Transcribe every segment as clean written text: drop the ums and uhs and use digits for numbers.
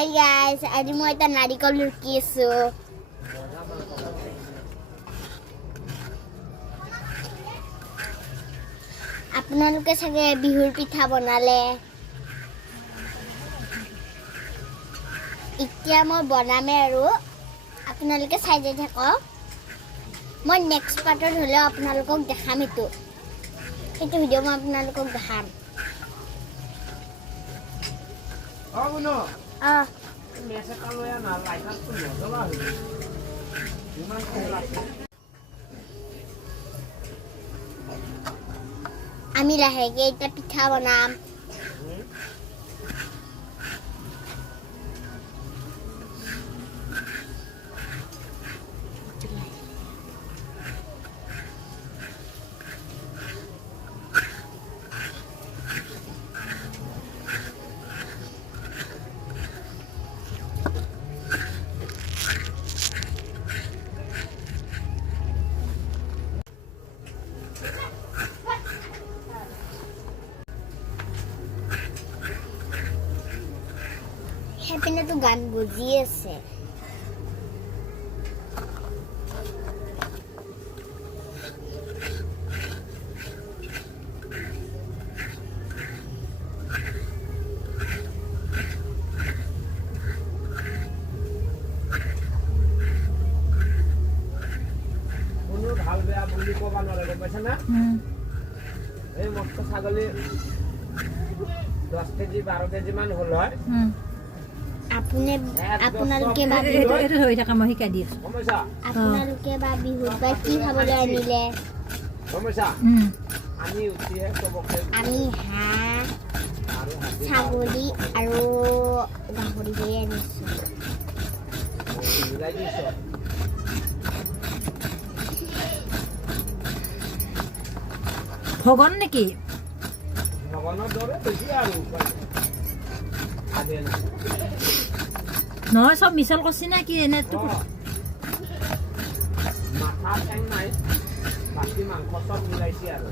Hi guys, আজি মই এটা নাৰিকল ৰুকি আছো। আপোনালোকে চাগে বিহুৰ পিঠা বনালে। এতিয়া মই বনামে আৰু আপোনালোকে চাই যাই থাকক। মই নেক্সট পাৰ্টত হ'লেও আপোনালোকক দেখাম এইটো ভিডিঅ' মই আপোনালোকক দেখাম। আমি লাহেকে এটা পিঠা বনাম। সেইপিনে তো গান বজি আছে। ভাল বেয়া বুলি ক'ব নোৱাৰে, গম পাইছা না? এই মস্ত ছাগলী 10 কেজি 12 কেজি মান হ'ল হয়। আপোনালোকে বা বিহুত বা কি খাবলৈ আনিলে? আমি হাঁহ, ছাগলী আৰু গাহৰিহে আনিছো। ভগৱান নেকি? নহয়, চব মিছল কৰিছে নে কি? এনে মাথা টেং নাই, বাকী মাংস চব মিলাইছে আৰু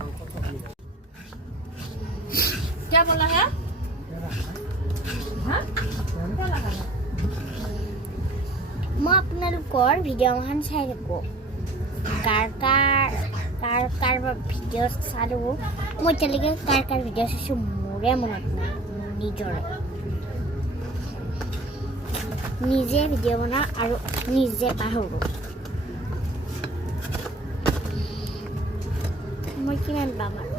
মাংস চব মিলাই। क्या बोला है? মই আপোনালোকৰ ভিডিঅ'খন চাই থাকোঁ। কাৰ ভিডিঅ' চালোঁ। মই এতিয়ালৈকে কাৰ ভিডিঅ' চাইছোঁ মোৰে মনত নাই, নিজৰে। নিজে ভিডিঅ' বনাওঁ আৰু নিজে পাহৰোঁ। মই কিমান পাম আৰু